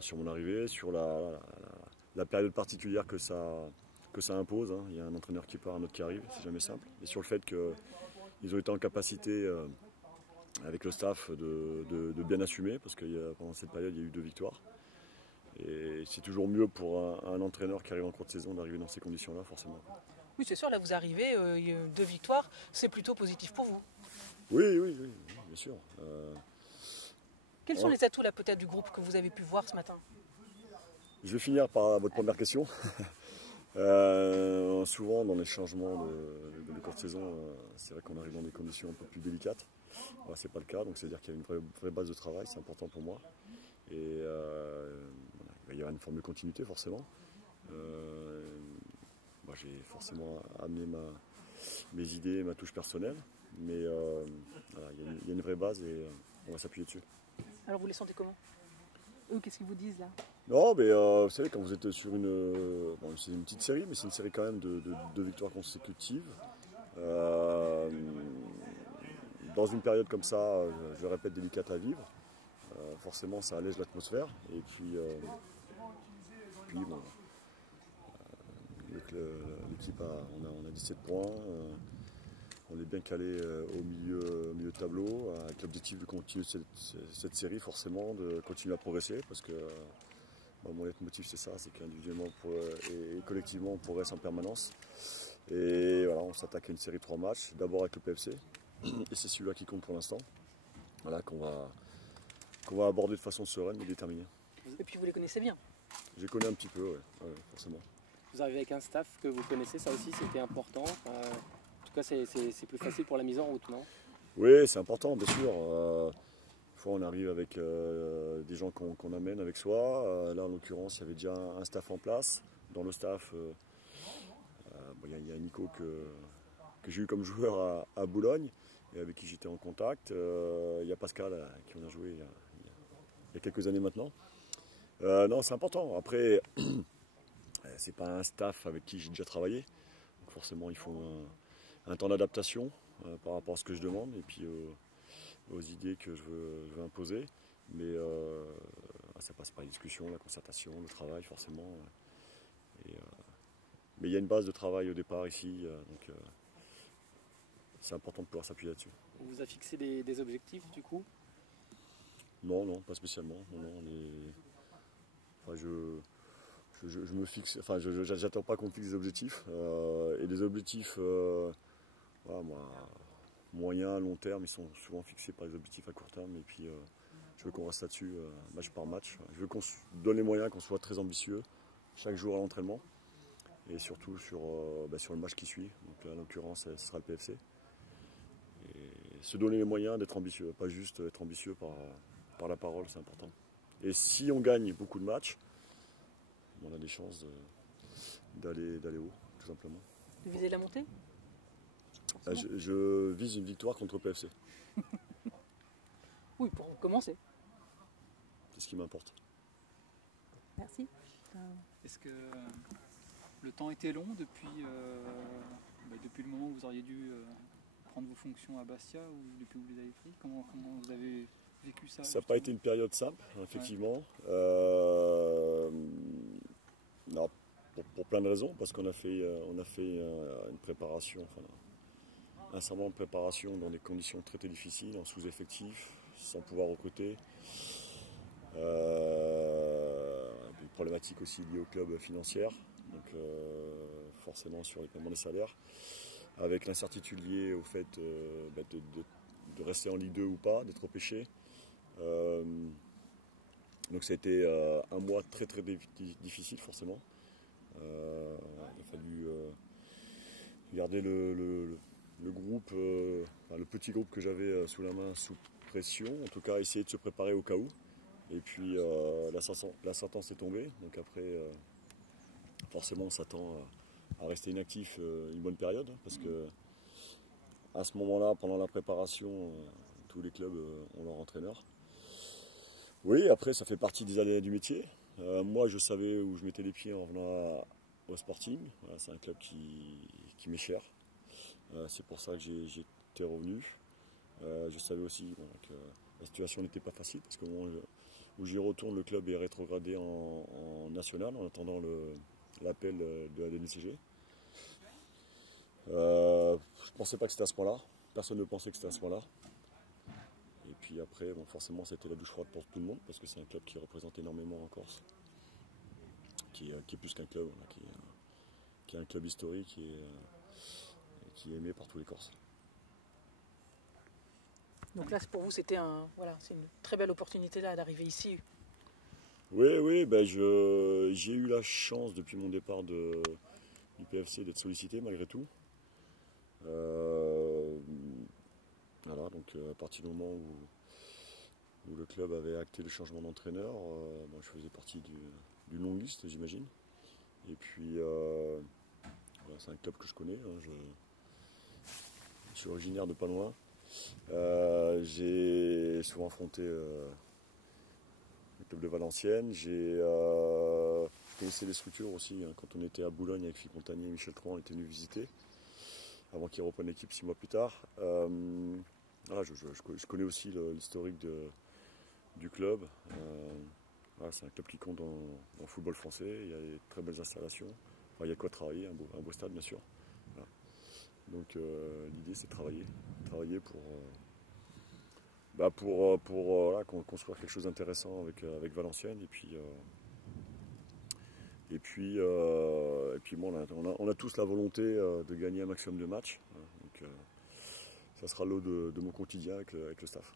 sur mon arrivée, sur la période particulière que ça impose. Hein. Il y a un entraîneur qui part, un autre qui arrive, c'est jamais simple. Et sur le fait qu'ils ont été en capacité, avec le staff, de bien assumer, parce que pendant cette période, il y a eu 2 victoires. Et c'est toujours mieux pour un entraîneur qui arrive en cours de saison d'arriver dans ces conditions-là, forcément. Oui, c'est sûr, là vous arrivez, 2 victoires, c'est plutôt positif pour vous. Oui, bien sûr. Quels sont les atouts là peut-être du groupe que vous avez pu voir ce matin? Je vais finir par votre première question. Souvent dans les changements de cours de saison, c'est vrai qu'on arrive dans des conditions un peu plus délicates. Là, c'est pas le cas, donc c'est-à-dire qu'il y a une vraie base de travail, c'est important pour moi. Et il va y avoir une forme de continuité forcément. Moi, j'ai forcément amené mes idées, ma touche personnelle, mais voilà, il y a une vraie base et on va s'appuyer dessus. Alors vous les sentez comment? Eux, qu'est-ce qu'ils vous disent là? Non, mais vous savez, quand vous êtes sur bon, c'est une petite série, mais c'est une série quand même de 2 victoires consécutives. Dans une période comme ça, je le répète, délicate à vivre, forcément ça allège l'atmosphère. Et puis bon, l'équipe on a 17 points, on est bien calé au milieu de tableau, avec l'objectif de continuer cette série, forcément, de continuer à progresser, parce que mon leitmotiv c'est ça, c'est qu'individuellement et collectivement on progresse en permanence. Et voilà, on s'attaque à une série de 3 matchs, d'abord avec le PFC, et c'est celui-là qui compte pour l'instant, voilà, qu'on va aborder de façon sereine et déterminée. Et puis vous les connaissez bien? Je les connais un petit peu, ouais, forcément. Vous arrivez avec un staff que vous connaissez, ça aussi c'était important. En tout cas c'est plus facile pour la mise en route, non? Oui, c'est important, bien sûr. Des fois on arrive avec des gens qu'on amène avec soi. Là en l'occurrence il y avait déjà un staff en place. Dans le staff, il y a Nico que j'ai eu comme joueur à Boulogne et avec qui j'étais en contact. Il y a Pascal qui en a joué il y a quelques années maintenant. Non, c'est important. Après, c'est pas un staff avec qui j'ai déjà travaillé. Donc forcément, il faut un temps d'adaptation par rapport à ce que je demande et puis aux idées que je veux imposer. Mais ça passe par la discussion, la concertation, le travail, forcément. Mais il y a une base de travail au départ ici, donc c'est important de pouvoir s'appuyer là-dessus. On vous a fixé des objectifs du coup? Non, pas spécialement. Non, enfin, je me fixe, enfin, j'attends pas qu'on me fixe des objectifs. Et des objectifs, voilà, moyen, long terme, ils sont souvent fixés par les objectifs à court terme. Et puis, je veux qu'on reste là-dessus, match par match. Je veux qu'on se donne les moyens, qu'on soit très ambitieux chaque jour à l'entraînement. Et surtout sur le match qui suit. Donc, en l'occurrence, ce sera le PFC. Et se donner les moyens d'être ambitieux, pas juste être ambitieux par la parole, c'est important. Et si on gagne beaucoup de matchs, on a des chances d'aller haut, tout simplement. De viser la montée? Je vise une victoire contre le PFC. Oui, pour commencer. C'est ce qui m'importe. Merci. Est-ce que le temps était long depuis le moment où vous auriez dû prendre vos fonctions à Bastia ou depuis que vous les avez pris? Comment vous avez vécu ça? Ça n'a pas été une période simple, effectivement. Ouais. Non, pour plein de raisons, parce qu'on a fait une préparation, enfin, un certain nombre de préparation dans des conditions très très difficiles, en sous-effectif, sans pouvoir recruter. Une problématique aussi liée au club financière, donc forcément sur les paiements des salaires, avec l'incertitude liée au fait de rester en Ligue 2 ou pas, d'être repêché. Donc ça a été un mois très très difficile forcément. Il a fallu garder le groupe, le petit groupe que j'avais sous la main sous pression, en tout cas essayer de se préparer au cas où. Et puis la sentence est tombée, donc après forcément on s'attend à rester inactif une bonne période, parce que à ce moment-là, pendant la préparation, tous les clubs ont leur entraîneur. Oui, après ça fait partie des aléas du métier. Moi je savais où je mettais les pieds en venant au Sporting. Voilà, c'est un club qui m'est cher. C'est pour ça que j'étais revenu. Je savais aussi que la situation n'était pas facile, parce qu'au moment où j'y retourne, le club est rétrogradé en national en attendant l'appel de la DNCG. Je ne pensais pas que c'était à ce point-là. Personne ne pensait que c'était à ce point-là. Et puis après, bon, forcément, c'était la douche froide pour tout le monde parce que c'est un club qui représente énormément en Corse, qui est plus qu'un club, voilà, qui est un club historique qui est aimé par tous les Corses. Donc là, pour vous, c'était c'est une très belle opportunité là d'arriver ici. Oui, ben j'ai eu la chance depuis mon départ du PFC d'être sollicité malgré tout. Voilà, donc à partir du moment où le club avait acté le changement d'entraîneur, je faisais partie d'une longue liste, j'imagine. Et puis, voilà, c'est un club que je connais, hein, je suis originaire de pas loin. J'ai souvent affronté le club de Valenciennes. Je connaissais les structures aussi, hein, quand on était à Boulogne avec Philippe Montagnier et Michel Tron, on était venus visiter avant qu'ils reprennent l'équipe 6 mois plus tard. Voilà, je connais aussi l'historique du club. Voilà, c'est un club qui compte dans le football français. Il y a des très belles installations. Enfin, il y a quoi travailler, un beau stade bien sûr. Voilà. Donc l'idée c'est de travailler pour voilà, construire quelque chose d'intéressant avec Valenciennes. Et puis bon, on a tous la volonté de gagner un maximum de matchs. Hein, donc ça sera l'eau de mon quotidien avec le staff.